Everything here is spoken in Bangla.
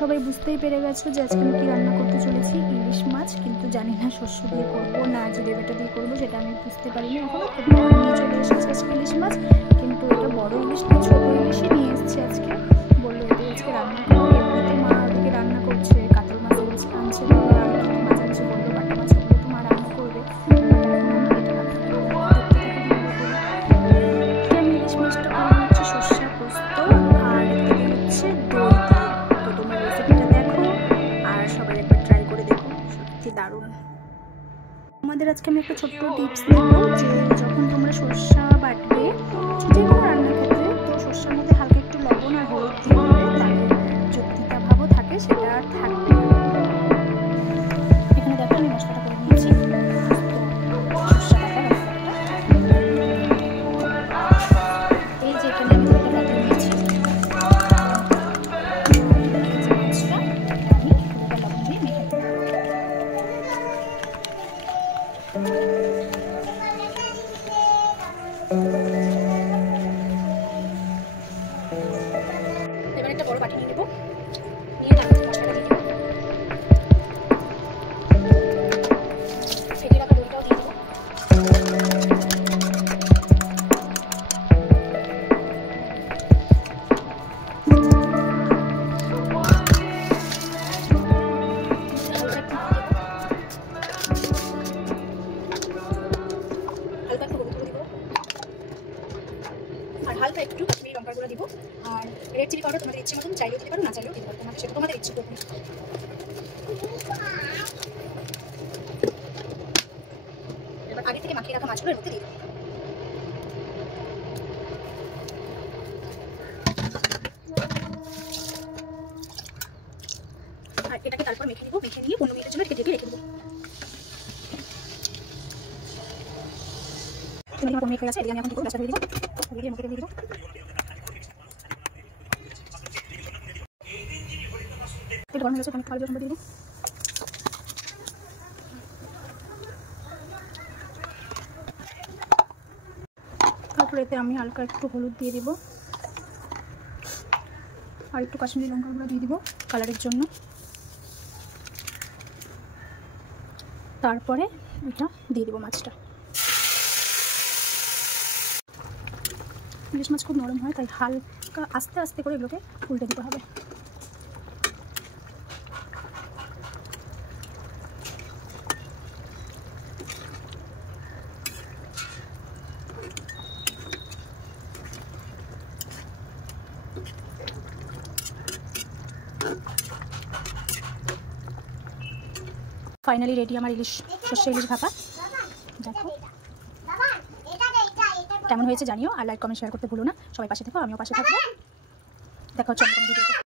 সবাই বুঝতেই পেরে গেছো যে আজকে আমি কি রান্না করতে চলেছি, ইলিশ মাছ। কিন্তু জানি না শস্য দিয়ে করবো না জিরে বাটা দিয়ে করবো, সেটা আমি বুঝতে পারিনি এখনো। তো নিয়ে চলে এসেছি আজকে ইলিশ মাছ, কিন্তু এটা বড় ইলিশ না, ছোট ইলিশই নিয়ে এসেছি আজকে। বললো এটাই আজকে রান্না করবো। এমনিতে মা ওদিকে রান্না করছে, কাতল মাছ আনছে বাবা, আর কি কি মাছ আনছে বললো, বাটা মাছ ওগুলো তো মা রান্না করবে। আমি ইলিশ মাছটা করবো হচ্ছে সর্ষে পোস্ত আর এদিকে হচ্ছে দই দিয়ে। তো তোমরা রেসিপিটা দেখো আর সবাই একবার ট্রাই করে দেখো, সত্যি দারুণ। আমাদের আজকে আমি একটা ছোট্ট টিপস দেবো যে যখন তোমরা সর্ষা বাটবে যে কোনো রান্নার ক্ষেত্রে, তো সর্ষার মধ্যে হালকা একটু লবণ আর হলুদ দিয়ে দেবে, তাহলে যে তিতা ভাবও থাকে সেটা আর থাকবে না। এখানে দেখো আমি মশলাটা করে নিয়েছি, সর্ষা বাটা এই যে এখানে আমি একটা পাত্র নিয়েছি, মাছটা আমি পুরোটা লবণ দিয়ে মেখে দেবো। এবার একটা বড় বাটি নিয়ে নেবো, নিয়ে তার মধ্যে মশলাটা দিয়ে দেবো, ফেটে রাখা দইটাও দিয়ে দেবো। হালকা একটু কাশ্মীরি লঙ্কার গুঁড়ো দিব, আর রেড চিলি পাউডার তোমাদের ইচ্ছে মতন চাইলেও দিতে পারো, না চাইলেও দিতে পারো, সেটা তোমাদের ইচ্ছে করবে। এবার আগে থেকে মাখিয়ে রাখা মাছগুলো এর মধ্যে দিয়ে দেবো। আর এটাকে তারপর মেখে নিব, মেখে নিয়ে 15 মিনিটের জন্য এটাকে ঢেকে রেখে দেবো। আমার কমে গেছে, এদিকে আমি এখন কি করব, গাছটা দিয়ে দিব, এদিকে মুখে দিয়ে দিব। এটা গরম হয়ে গেছে, আমি খাবার জন্য দিয়ে দিব। তারপরে এতে আমি হালকা একটু হলুদ দিয়ে দিব আর একটু কাশ্মীরি লঙ্কার গুঁড়ো দিয়ে দিব কালারের জন্য। তারপরে এটা দিয়ে দিব মাছটা। ইলিশ মাছ খুব নরম হয়, তাই হালকা আস্তে আস্তে করে এগুলোকে উল্টে দিতে হবে। ফাইনালি রেডি আমার ইলিশ, সর্ষে ইলিশ ভাপা। দেখো কেমন হয়েছে জানিও, আর লাইক কমেন্ট শেয়ার করতে ভুলো না। সবাই পাশে থেকো, আমিও পাশে থাকবো। দেখা হচ্ছে অন্য কোনো ভিডিওতে।